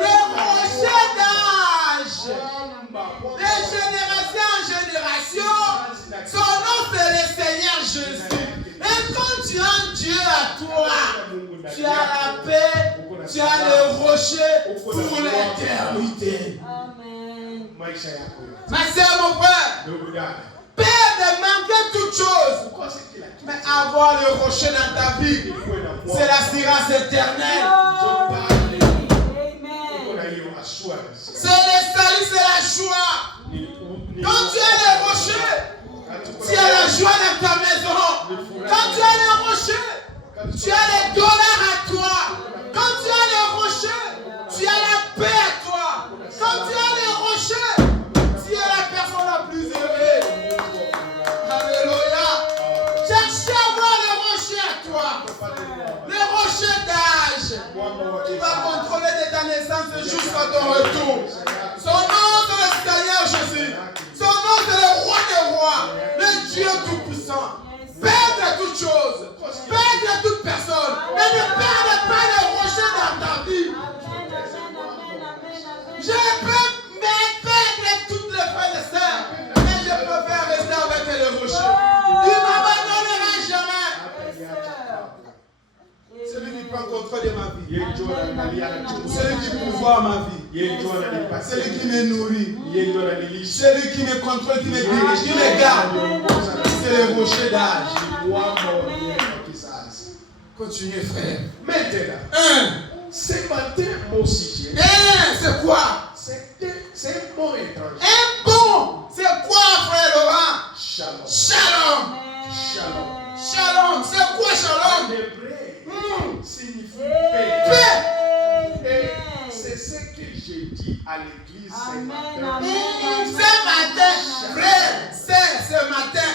Les rochers d'âge. De génération en génération. Son nom c'est le Seigneur Jésus. Et quand tu as Dieu à toi, tu as la paix, tu as le rocher pour l'éternité. Amen. Ma soeur, mon frère, paix de manquer toute chose, mais avoir le rocher dans ta vie, c'est l'assurance éternelle. C'est le salut, c'est la joie. Quand tu as le rocher, tu as la joie dans ta maison. Quand tu as le rocher, tu as les dollars à toi. Quand tu as le rocher, tu as la paix à toi. Quand tu as le rocher, tu es la personne la plus heureuse. Alléluia. Cherche à avoir le rocher à toi. Le rocher d'âge. Qui va contrôler de ta naissance jusqu'à ton retour. Son nom c'est le Seigneur Jésus. Son nom c'est le roi des rois. Le Dieu tout-puissant. Père de toutes choses. Père de toute personne. Et ne perde pas le rocher dans ta vie. Je peux perdre toutes les frères et sœurs. Mais je préfère rester avec le rocher. Il ne m'abandonnera jamais. Celui qui prend contrôle de ma vie. Celui qui pouvoir ma vie. Celui qui me nourrit. Celui qui me contrôle, qui me dirige, qui me garde. C'est le rocher d'âge. Continuez, frère. Maintenant, ce matin, mon sujet, c'est quoi? c'est un mot étrange. Un bon. C'est quoi, frère Laurent? Shalom. Shalom. Shalom. Shalom. C'est quoi shalom? En hébreu, signifie paix. Paix. Et c'est ce que j'ai dit à l'église ce matin. Ce matin, frère, c'est ce matin.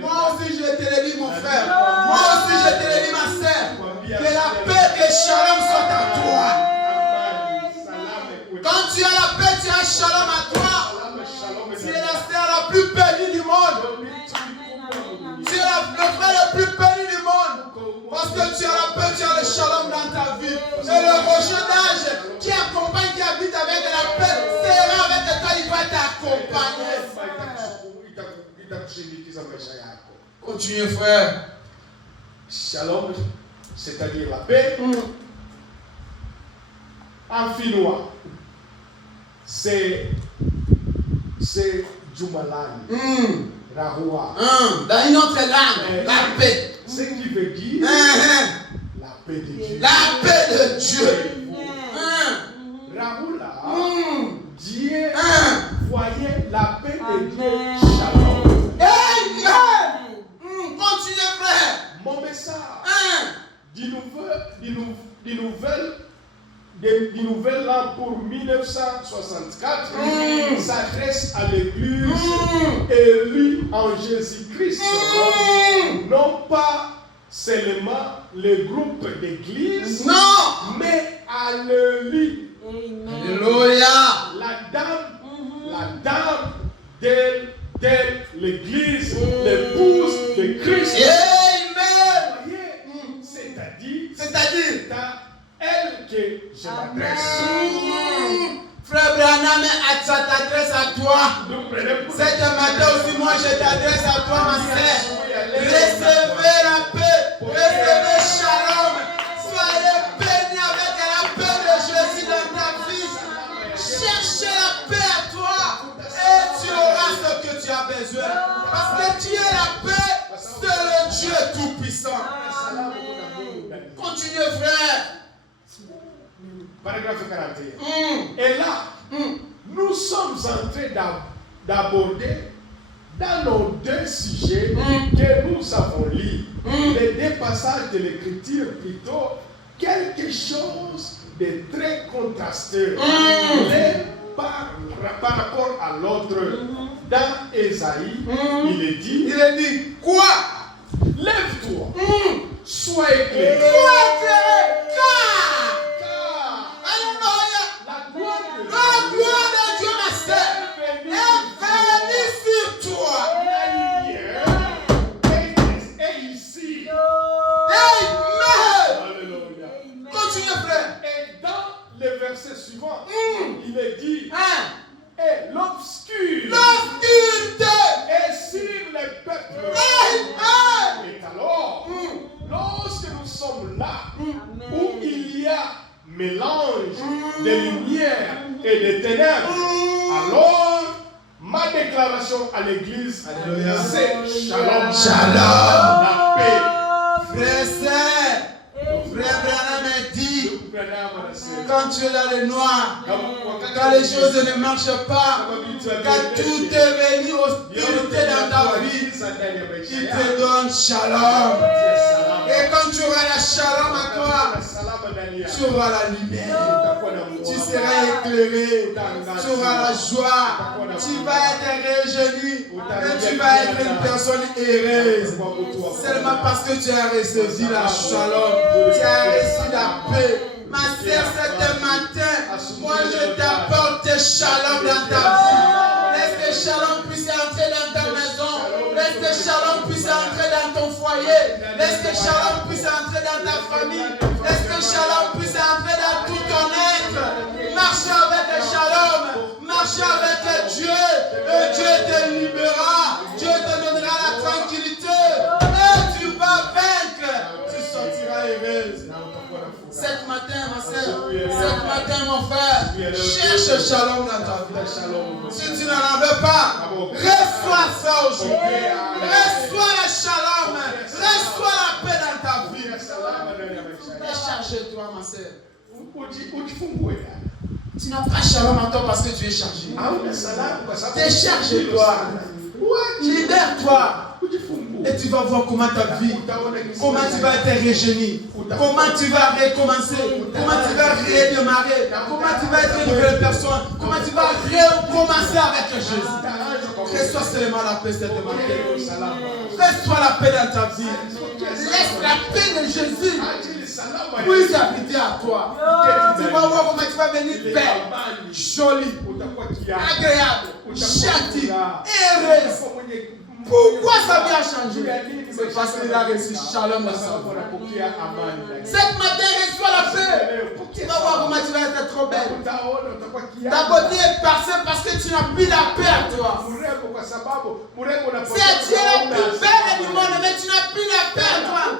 Moi aussi je te le dis mon frère. Moi aussi je te le dis ma sœur. Que la paix et shalom soient à toi. Quand tu as la paix, tu as shalom à toi. Tu es la sœur la plus bénie du monde. Tu es le frère le plus béni du monde. Parce que tu as la paix, tu as le shalom dans ta vie. Et le rocher d'âge qui accompagne, qui habite avec la paix, sera avec toi, il va t'accompagner. Continuez, frère. Shalom, c'est-à-dire la paix. En finnois, c'est Jumalani, Rahua. Dans une autre langue, la paix. Ce qui veut dire la paix de Dieu. La paix de Dieu. Rahula, Dieu voyait la paix de Dieu. Shalom. Amen. Continuez, frère. Mon message du nouvel an pour 1964 s'adresse à l'église élue en Jésus-Christ. Non pas seulement le groupe d'église, Non. mais à l'élu. Alléluia. La dame de l'église, l'épouse de Christ. Amen. C'est-à-dire, c'est à elle que je m'adresse. Frère Branham, ça t'adresse à toi. Cet matin aussi, moi je t'adresse à toi, ma sœur. Recevez la paix, recevez shalom. Soyez bénis avec la paix de Jésus dans ta vie. Cherchez la paix à toi et tu auras ce que tu as besoin. Parce que tu es la paix, c'est le Dieu tout-puissant. Continuez, frère. Paragraphe 41. Et là, nous sommes en train d'aborder dans nos deux sujets que nous avons lus, les deux passages de l'Écriture plutôt, quelque chose de très contrasté, l'un par rapport à l'autre. Dans Ésaïe, il est dit, quoi? Lève-toi, sois éclairé. Car la gloire de Dieu, ma sœur, est venue sur toi. Et ici, Amen. alléluia. Continue, frère. Et dans le verset suivant, il est dit, et l'obscurité est sur les peuples. Et alors, lorsque nous sommes là, où il y a mélange de lumière et de ténèbres, alors ma déclaration à l'église, c'est shalom. Shalom. La paix. Frère Branham dit, quand tu es dans le noir, quand les choses ne marchent pas, quand tout est venu hostilité dans ta vie, il te donne shalom. Et quand tu auras la shalom à toi, tu auras la lumière, tu seras éclairé, tu auras la joie, tu vas être réjoui et tu vas être une personne heureuse. Seulement parce que tu as reçu la shalom, tu as reçu la paix. Ma sœur, cet matin, moi je t'apporte shalom dans ta vie. Laisse que shalom puisse entrer dans ta maison. Laisse que shalom puisse entrer dans ton foyer. Laisse que shalom puisse entrer dans ta famille. Laisse que shalom puisse entrer dans tout ton être. Marche avec le shalom. Marche avec Dieu. Et Dieu te libérera. Dieu te donnera la tranquillité. Et tu vas vaincre. Tu sortiras heureuse. Cet matin, ma soeur, cet matin, mon frère, cherche shalom dans ta vie. Si tu n'en veux pas, reçois ça aujourd'hui. Reçois le shalom. Reçois la paix dans ta vie. Décharge-toi, ma soeur. Tu n'as pas shalom à toi parce que tu es chargé. Décharge-toi. Libère-toi. Et tu vas voir comment ta vie, comment tu vas être régéné, comment tu vas recommencer, comment tu vas redémarrer, comment tu vas être une nouvelle personne, comment tu vas recommencer avec Jésus. Reçois seulement la paix cette matin. Reçois la paix dans ta vie. Laisse la paix de Jésus puisse habiter à toi. Tu vas voir comment tu vas venir belle, jolie, agréable, gentille, heureuse. Pourquoi sa vie a changé? C'est parce qu'il a reçu shalom dans sa vie. Cette matin, reçois la paix Tu vas voir comment tu vas être trop belle. Ta beauté est passée parce que tu n'as plus la paix à toi. C'est tu es la plus belle du monde, mais tu n'as plus la paix à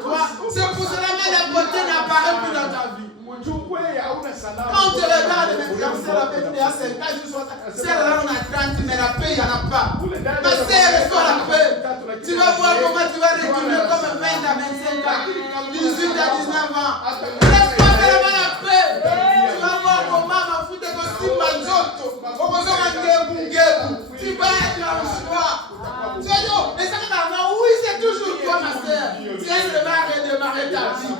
toi. C'est pour cela que la beauté n'apparaît plus dans ta vie. Quand tu regardes maintenant, c'est la paix, il y a 5 ans, c'est là on a 30, mais la paix, il n'y en a pas. Ma sœur, reçois la paix. Tu vas voir comment tu vas retourner comme 20 à 25 ans, 18 à 19 ans. Reçois vraiment la paix. Tu vas voir comment ma foute est aussi manzoto. Tu vas être en joie. Et ça, oui, c'est toujours toi, ma sœur. Tu as seulement redémarré ta vie.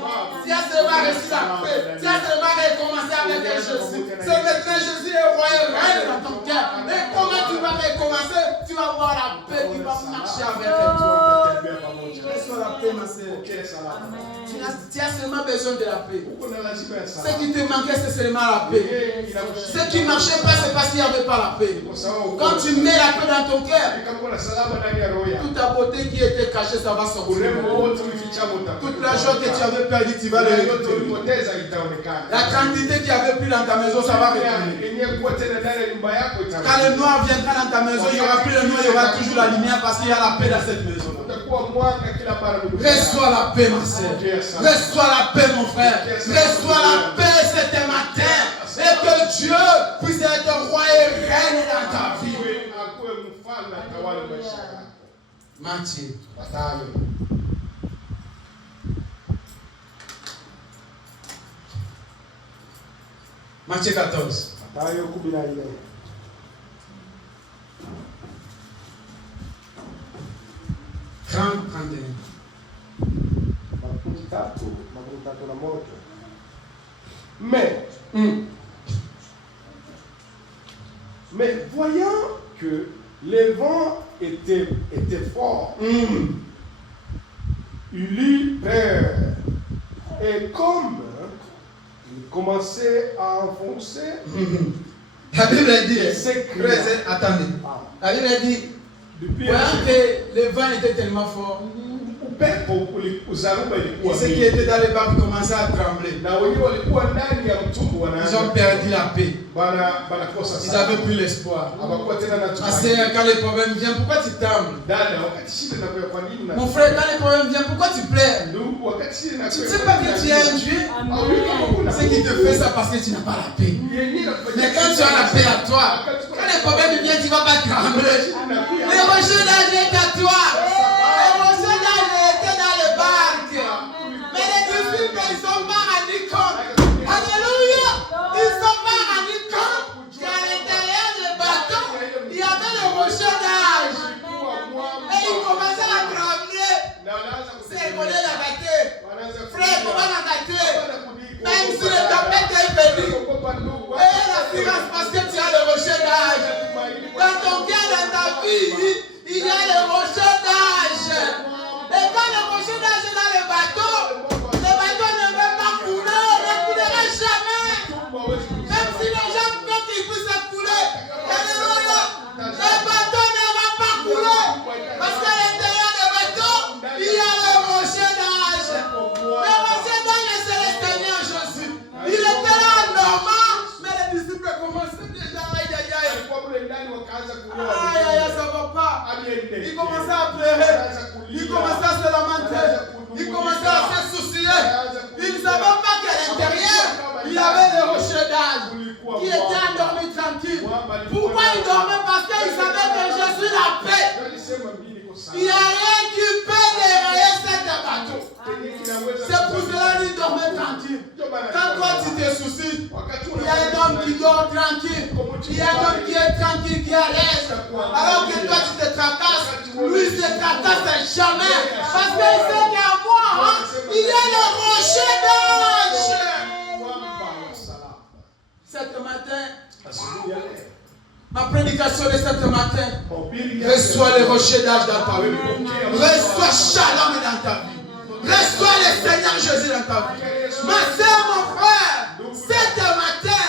Tu as seulement reçu la paix. Tu as seulement recommencé avec Jésus. C'est maintenant Jésus est roi et règne dans ton cœur. Et comment tu vas recommencer? Tu vas voir la paix qui va marcher avec toi. Reçois la paix, ma sœur. Tu as seulement besoin de la paix. Ce qui te manquait, c'est seulement la paix. Ce qui ne marchait pas, c'est parce qu'il n'y avait pas la paix. Quand tu mets la paix dans ton cœur, toute ta beauté qui était cachée, ça va sortir. Toute la joie que tu avais perdue, tu vas le récupérer. La quantité qu'il y avait plus dans ta maison, ça va retourner. Quand le noir viendra dans ta maison, il n'y aura plus le noir, il y aura toujours la lumière parce qu'il y a la paix dans cette maison. Reçois la paix, ma soeur. Reçois la paix, mon frère. Reçois la paix cet matin. Et que Dieu puisse être roi et reine dans ta vie. Matthieu. Matthieu 14. 31. Mais voyant que les vents étaient forts, il eut peur. Et comme il commençait à enfoncer, la Bible dit, attendez, la Bible dit, voyant que le vent était tellement fort, ceux qui étaient dans les barques commençaient à trembler. Ils ont perdu la paix. Ils n'avaient plus l'espoir. Parce que quand les problèmes viennent, pourquoi tu trembles? Mon frère, quand les problèmes viennent, pourquoi tu pleures? Tu ne sais pas que tu es un Dieu? Ce qui te fait ça parce que tu n'as pas la paix. Mais quand tu as la paix à toi, quand les problèmes viennent, tu ne vas pas trembler. Le rocher d'âge est à toi. Le rocher d'âge était dans les barques. Mais les disciples, ils sont pas rendus compte. Alléluia! Ils sont pas rendus compte qu'à l'intérieur du bateau, il y avait le rocher d'âge. Et ils commençaient à trembler. C'est qu'on est la gâté. Frère, comment la gâté? Même si le tempête est venu. Et l'assurance parce que tu as le rocher d'âge. Dans ton cœur, dans ta vie, il y a le rocher d'âge. Et quand le rocher d'âge est dans le bateau ne va pas couler, ne coulera jamais. Même si les gens veulent qu'il puisse couler, le bateau ne va pas couler. Parce qu'à l'intérieur du bateau, il y a le rocher d'âge. Le rocher d'âge, c'est le Seigneur Jésus. Il était là normal, mais les disciples commençaient déjà aïe, ça va pas. Il commençait à pleurer. Il commençait à se lamenter. Il commençait à se soucier. Il ne savait pas qu'à l'intérieur, il y avait le rocher d'âge qui était endormi tranquille. Pourquoi il dormait? Parce qu'il savait que je suis la paix. Il n'y a rien qui peut dérailler cet bateau. C'est pour cela qu'il dormait tranquille. Quand toi tu te soucies, il y a un homme qui dort tranquille. Il y a un homme qui est tranquille, qui est à l'aise. Alors que toi tu te tracasses, lui ne se tracasse jamais. Parce qu'il sait qu'à moi, il y a le rocher d'âge. Cet matin, ma prédication de cet matin, reçois le rocher d'âge dans ta vie. Reçois Shalom dans ta vie. Reçois le Seigneur Jésus dans ta vie. Ma soeur, mon frère, cet matin,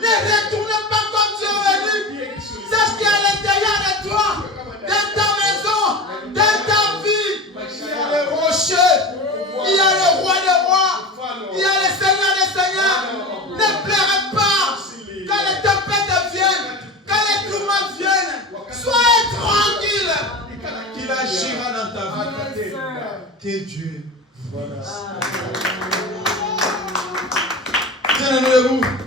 ne retourne pas comme tu es venu. Sache qu'il y a à l'intérieur de toi, dans ta maison, dans ta vie, il y a le rocher, il y a le roi des rois, il y a le Seigneur des seigneurs, Que Dieu vous bénisse. Voilà. Tenez-nous debout.